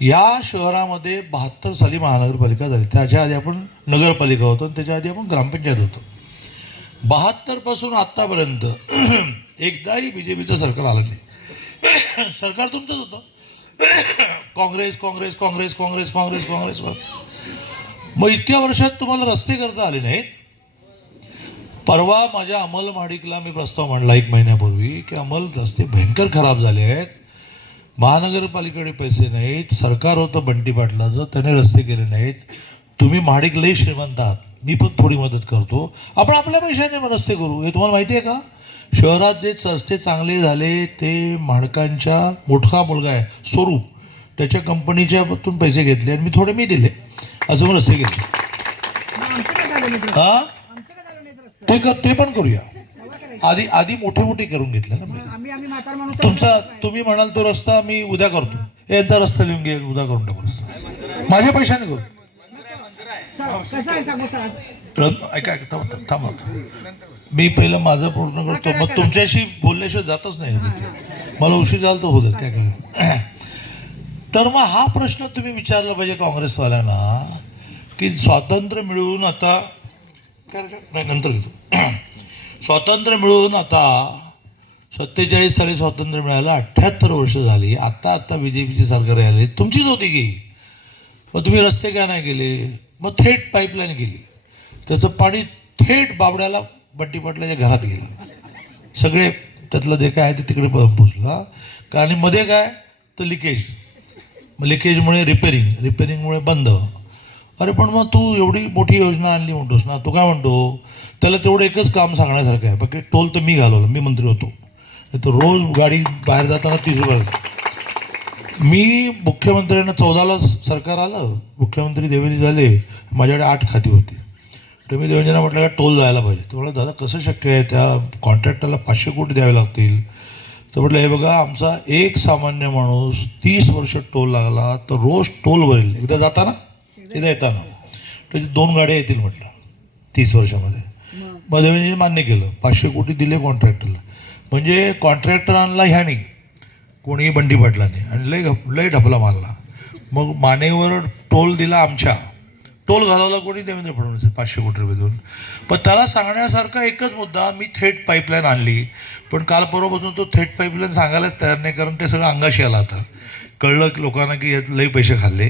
या शहरामध्ये 72 साली महानगरपालिका झाली. त्याच्या आधी आपण नगरपालिका होतो आणि त्याच्या आधी आपण ग्रामपंचायत होतो. 72 पासून आत्तापर्यंत एकदाही BJPचं सरकार आलं नाही. सरकार तुमचंच होतं. काँग्रेस काँग्रेस काँग्रेस काँग्रेस काँग्रेस काँग्रेस. मग इतक्या वर्षात तुम्हाला रस्ते करता आले नाहीत. परवा माझ्या अमल महाडिकला मी प्रस्ताव मांडला 1 महिन्यापूर्वी की अमल रस्ते भयंकर खराब झाले आहेत, महानगरपालिकेकडे पैसे नाहीत, सरकार होतं बंटी पाटलाचं, त्याने रस्ते केले नाहीत, तुम्ही महाडिक लई श्रीमंत आहात, मी पण थोडी मदत करतो, आपण आपल्या पैशाने रस्ते करू. हे तुम्हाला माहिती आहे का? शहरात जे रस्ते चांगले झाले ते महाडकांच्या मोठा मुलगा आहे स्वरूप, त्याच्या कंपनीच्यातून पैसे घेतले आणि थोडे मी दिले, असं मग रस्ते घेतले. हां ते पण करूया. आधी मोठे मोठे करून घेतले ना. तुम्ही म्हणाल तो रस्ता मी उद्या करतो, यांचा रस्ता लिहून घे, उद्या करून टाकू रस्ता, माझ्या पैशाने करू. ऐका थांबा, मी पहिलं माझं पूर्ण करतो, मग तुमच्याशी बोलल्याशिवाय जातच नाही. मला उशीर झाला तर होतं काय करायचं. तर मग हा प्रश्न तुम्ही विचारला पाहिजे काँग्रेसवाल्यांना की स्वातंत्र्य मिळवून आता नाही नंतर घेतो. स्वातंत्र्य मिळून आता 47 साली स्वातंत्र्य मिळालं, 78 वर्ष झाली, आता BJPची सरकार आली, तुमचीच होती की. मग तुम्ही रस्ते काय नाही केले? मग थेट पाईपलाईन केली, त्याचं पाणी थेट बाबड्याला बंटी पाटलाच्या घरात गेलं, सगळे त्यातलं जे काय आहे ते तिकडे पोचला. आणि मध्ये काय तर लिकेज, मग लिकेजमुळे रिपेरिंगमुळे बंद. अरे पण मग तू एवढी मोठी योजना आणली म्हणतोस ना, तू काय म्हणतो त्याला तेवढं एकच काम सांगण्यासारखं आहे, बाकी टोल तर मी घालवलं, मी मंत्री होतो, तर रोज गाडी बाहेर जाताना 30 रुपये. मी मुख्यमंत्र्यांना 14ला सरकार आलं, मुख्यमंत्री देवेंद्र झाले, माझ्याकडे 8 खाती होती. तर मी देवेंद्रना म्हटलं का टोल जायला पाहिजे. तर म्हटलं दादा कसं शक्य आहे, त्या कॉन्ट्रॅक्टरला 500 कोटी द्यावे लागतील. तर म्हटलं हे बघा, आमचा एक सामान्य माणूस 30 वर्ष टोल लागला तर रोज टोल भरेल, एकदा जाताना एकदा येताना, त्याची 2 गाड्या येतील म्हटलं 30 वर्षामध्ये. मग देवेंद्रने मान्य केलं, 500 कोटी दिले कॉन्ट्रॅक्टरला. म्हणजे कॉन्ट्रॅक्टर आणला ह्याने, कोणी बंटी पाटलाने, आणि लय ढपला मारला. मग मानेवर टोल दिला आमच्या, टोल घालवला कोणी? देवेंद्र फडणवीस, 500 कोटी रुपये देऊन. पण त्याला सांगण्यासारखा एकच मुद्दा, मी थेट पाईपलाईन आणली. पण काल परवापासून तो थेट पाईपलाईन सांगायलाच तयार नाही, कारण ते सगळं अंगाशी आलं. आता कळलं लोकांना की लई पैसे खाल्ले.